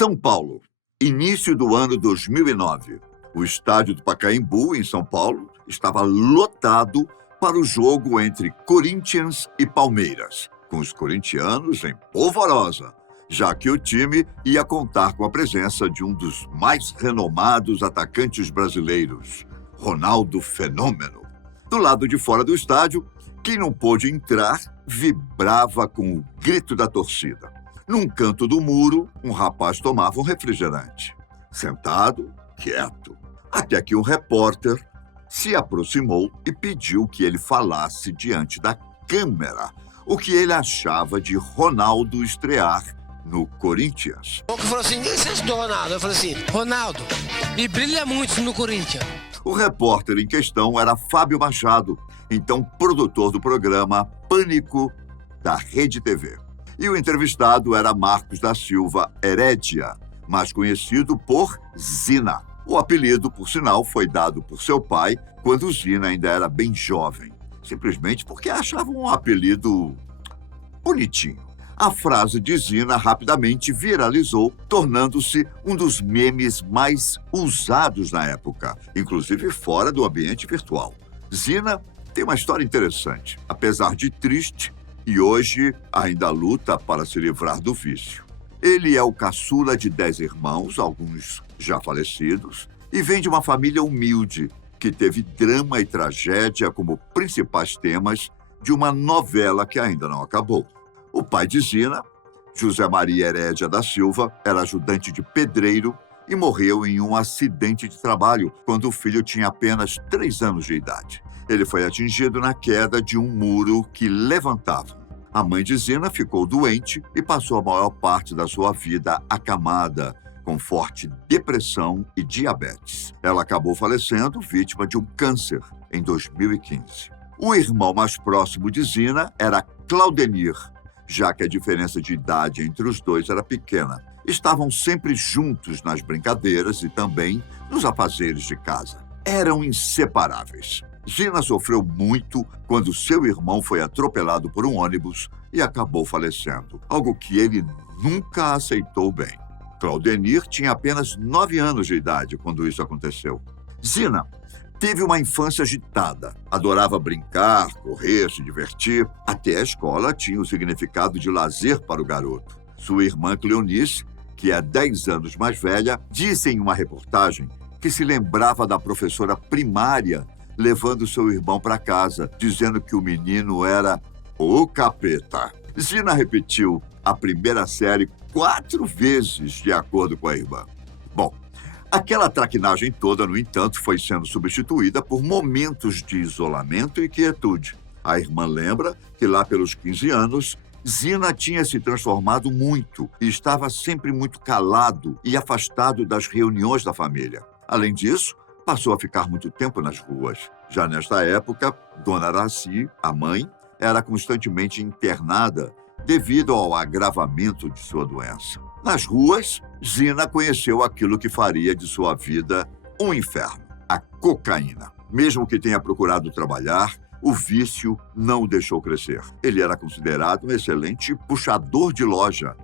São Paulo, início do ano 2009. O estádio do Pacaembu, em São Paulo, estava lotado para o jogo entre Corinthians e Palmeiras, com os corintianos em polvorosa, já que o time ia contar com a presença de um dos mais renomados atacantes brasileiros, Ronaldo Fenômeno. Do lado de fora do estádio, quem não pôde entrar vibrava com o grito da torcida. Num canto do muro, um rapaz tomava um refrigerante. Sentado, quieto. Até que um repórter se aproximou e pediu que ele falasse diante da câmera o que ele achava de Ronaldo estrear no Corinthians. O que falou assim, o que você acha do Ronaldo? Eu falei assim, Ronaldo, me brilha muito no Corinthians. O repórter em questão era Fábio Machado, então produtor do programa Pânico da Rede TV. E o entrevistado era Marcos da Silva Herédia, mais conhecido por Zina. O apelido, por sinal, foi dado por seu pai quando Zina ainda era bem jovem, simplesmente porque achava um apelido bonitinho. A frase de Zina rapidamente viralizou, tornando-se um dos memes mais usados na época, inclusive fora do ambiente virtual. Zina tem uma história interessante, apesar de triste, e hoje ainda luta para se livrar do vício. Ele é o caçula de 10 irmãos, alguns já falecidos, e vem de uma família humilde, que teve drama e tragédia como principais temas de uma novela que ainda não acabou. O pai de Zina, José Maria Herédia da Silva, era ajudante de pedreiro e morreu em um acidente de trabalho quando o filho tinha apenas 3 anos de idade. Ele foi atingido na queda de um muro que levantavam. A mãe de Zina ficou doente e passou a maior parte da sua vida acamada, com forte depressão e diabetes. Ela acabou falecendo vítima de um câncer em 2015. O irmão mais próximo de Zina era Claudenir, já que a diferença de idade entre os dois era pequena. Estavam sempre juntos nas brincadeiras e também nos afazeres de casa. Eram inseparáveis. Zina sofreu muito quando seu irmão foi atropelado por um ônibus e acabou falecendo, algo que ele nunca aceitou bem. Claudenir tinha apenas 9 anos de idade quando isso aconteceu. Zina teve uma infância agitada. Adorava brincar, correr, se divertir. Até a escola tinha o significado de lazer para o garoto. Sua irmã Cleonice, que é 10 anos mais velha, disse em uma reportagem que se lembrava da professora primária levando seu irmão para casa, dizendo que o menino era o capeta. Zina repetiu a primeira série 4 vezes, de acordo com a irmã. Bom, aquela traquinagem toda, no entanto, foi sendo substituída por momentos de isolamento e quietude. A irmã lembra que lá pelos 15 anos, Zina tinha se transformado muito e estava sempre muito calado e afastado das reuniões da família. Além disso, passou a ficar muito tempo nas ruas. Já nesta época, Dona Araci, a mãe, era constantemente internada devido ao agravamento de sua doença. Nas ruas, Zina conheceu aquilo que faria de sua vida um inferno: a cocaína. Mesmo que tenha procurado trabalhar, o vício não o deixou crescer. Ele era considerado um excelente puxador de loja.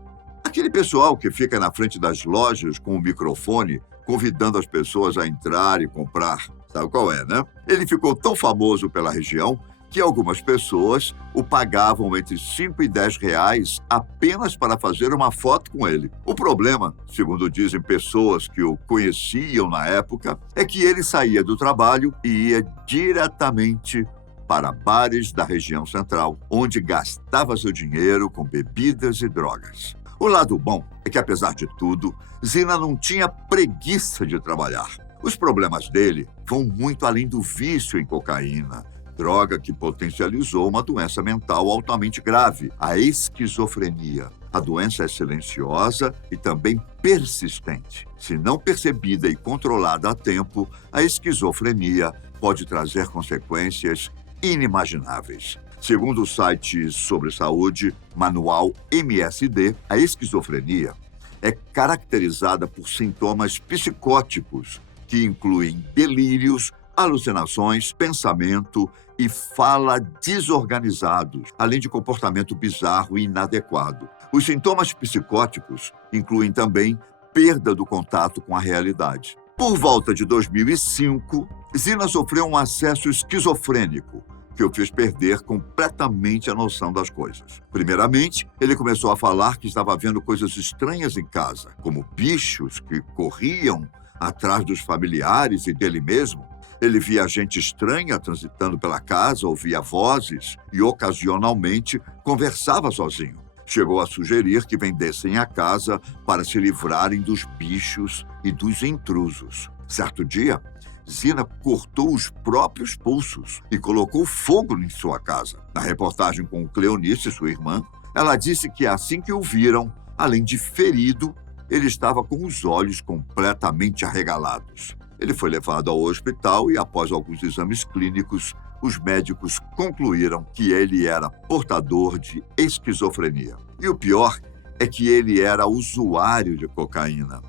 Aquele pessoal que fica na frente das lojas com o microfone, convidando as pessoas a entrar e comprar. Sabe qual é, né? Ele ficou tão famoso pela região que algumas pessoas o pagavam entre 5 e 10 reais apenas para fazer uma foto com ele. O problema, segundo dizem pessoas que o conheciam na época, é que ele saía do trabalho e ia diretamente para bares da região central, onde gastava seu dinheiro com bebidas e drogas. O lado bom é que, apesar de tudo, Zina não tinha preguiça de trabalhar. Os problemas dele vão muito além do vício em cocaína, droga que potencializou uma doença mental altamente grave, a esquizofrenia. A doença é silenciosa e também persistente. Se não percebida e controlada a tempo, a esquizofrenia pode trazer consequências inimagináveis. Segundo o site sobre saúde, Manual MSD, a esquizofrenia é caracterizada por sintomas psicóticos que incluem delírios, alucinações, pensamento e fala desorganizados, além de comportamento bizarro e inadequado. Os sintomas psicóticos incluem também perda do contato com a realidade. Por volta de 2005, Zina sofreu um acesso esquizofrênico que o fez perder completamente a noção das coisas. Primeiramente, ele começou a falar que estava vendo coisas estranhas em casa, como bichos que corriam atrás dos familiares e dele mesmo. Ele via gente estranha transitando pela casa, ouvia vozes e, ocasionalmente, conversava sozinho. Chegou a sugerir que vendessem a casa para se livrarem dos bichos e dos intrusos. Certo dia, Zina cortou os próprios pulsos e colocou fogo em sua casa. Na reportagem com Cleonice, sua irmã, ela disse que assim que o viram, além de ferido, ele estava com os olhos completamente arregalados. Ele foi levado ao hospital e, após alguns exames clínicos, os médicos concluíram que ele era portador de esquizofrenia. E o pior é que ele era usuário de cocaína,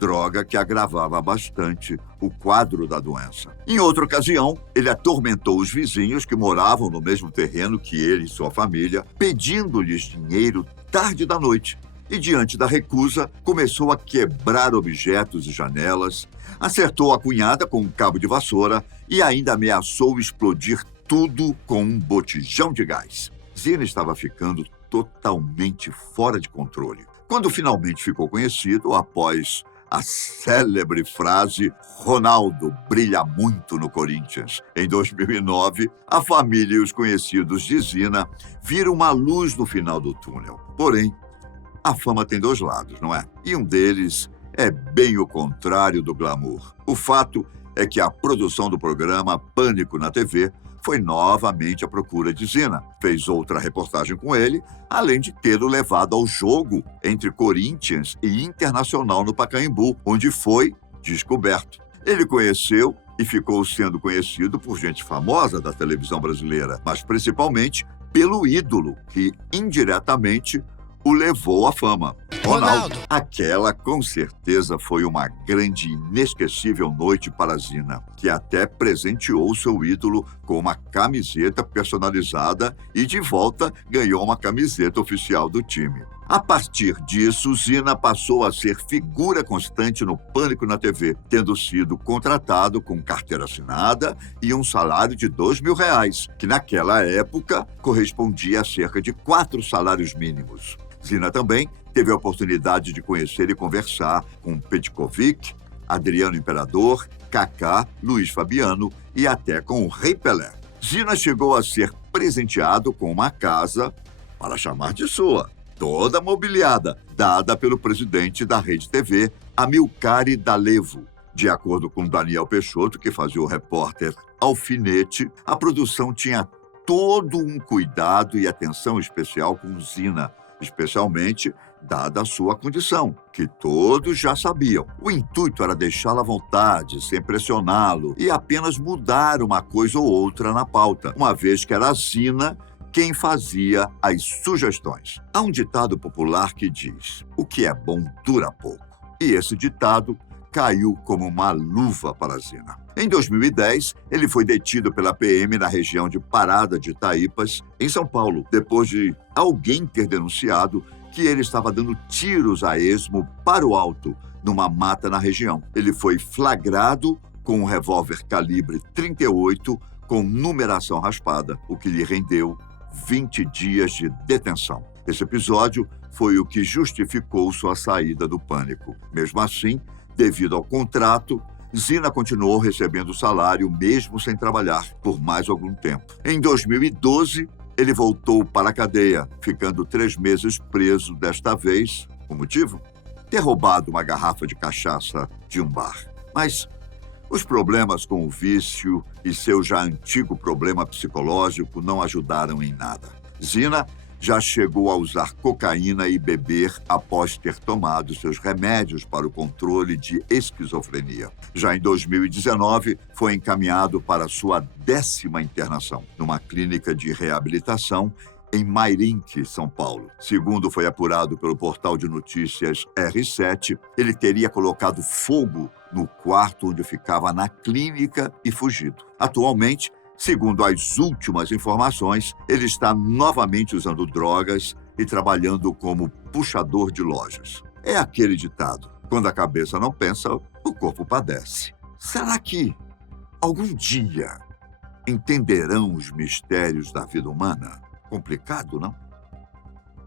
droga que agravava bastante o quadro da doença. Em outra ocasião, ele atormentou os vizinhos que moravam no mesmo terreno que ele e sua família, pedindo-lhes dinheiro tarde da noite. E, diante da recusa, começou a quebrar objetos e janelas, acertou a cunhada com um cabo de vassoura e ainda ameaçou explodir tudo com um botijão de gás. Zina estava ficando totalmente fora de controle. Quando finalmente ficou conhecido, após a célebre frase "Ronaldo brilha muito no Corinthians", em 2009, a família e os conhecidos de Zina viram uma luz no final do túnel. Porém, a fama tem dois lados, não é? E um deles é bem o contrário do glamour. O fato é que a produção do programa Pânico na TV foi novamente à procura de Zina. Fez outra reportagem com ele, além de tê-lo levado ao jogo entre Corinthians e Internacional no Pacaembu, onde foi descoberto. Ele conheceu e ficou sendo conhecido por gente famosa da televisão brasileira, mas principalmente pelo ídolo que, indiretamente, o levou à fama. Ronaldo. Aquela, com certeza, foi uma grande e inesquecível noite para Zina, que até presenteou seu ídolo com uma camiseta personalizada e, de volta, ganhou uma camiseta oficial do time. A partir disso, Zina passou a ser figura constante no Pânico na TV, tendo sido contratado com carteira assinada e um salário de R$2.000, que naquela época correspondia a cerca de 4 salários mínimos. Zina também teve a oportunidade de conhecer e conversar com Petkovic, Adriano Imperador, Kaká, Luiz Fabiano e até com o Rei Pelé. Zina chegou a ser presenteado com uma casa, para chamar de sua, toda mobiliada, dada pelo presidente da Rede TV, Amilcar D'Alevo. De acordo com Daniel Peixoto, que fazia o repórter Alfinete, a produção tinha todo um cuidado e atenção especial com Zina, especialmente dada a sua condição, que todos já sabiam. O intuito era deixá-lo à vontade, sem pressioná-lo, e apenas mudar uma coisa ou outra na pauta, uma vez que era a Zina quem fazia as sugestões. Há um ditado popular que diz: "O que é bom dura pouco". E esse ditado caiu como uma luva para Zina. Em 2010, ele foi detido pela PM na região de Parada de Itaípas, em São Paulo, depois de alguém ter denunciado que ele estava dando tiros a esmo para o alto, numa mata na região. Ele foi flagrado com um revólver calibre .38 com numeração raspada, o que lhe rendeu 20 dias de detenção. Esse episódio foi o que justificou sua saída do Pânico. Mesmo assim, devido ao contrato, Zina continuou recebendo salário mesmo sem trabalhar por mais algum tempo. Em 2012, ele voltou para a cadeia, ficando 3 meses preso desta vez. O motivo? Ter roubado uma garrafa de cachaça de um bar. Mas os problemas com o vício e seu já antigo problema psicológico não ajudaram em nada. Zina já chegou a usar cocaína e beber após ter tomado seus remédios para o controle de esquizofrenia. Já em 2019, foi encaminhado para sua 10ª internação, numa clínica de reabilitação em Mairinque, São Paulo. Segundo foi apurado pelo portal de notícias R7, ele teria colocado fogo no quarto onde ficava na clínica e fugido. Atualmente, segundo as últimas informações, ele está novamente usando drogas e trabalhando como puxador de lojas. É aquele ditado: Quando a cabeça não pensa, o corpo padece. Será que algum dia entenderão os mistérios da vida humana? Complicado, não?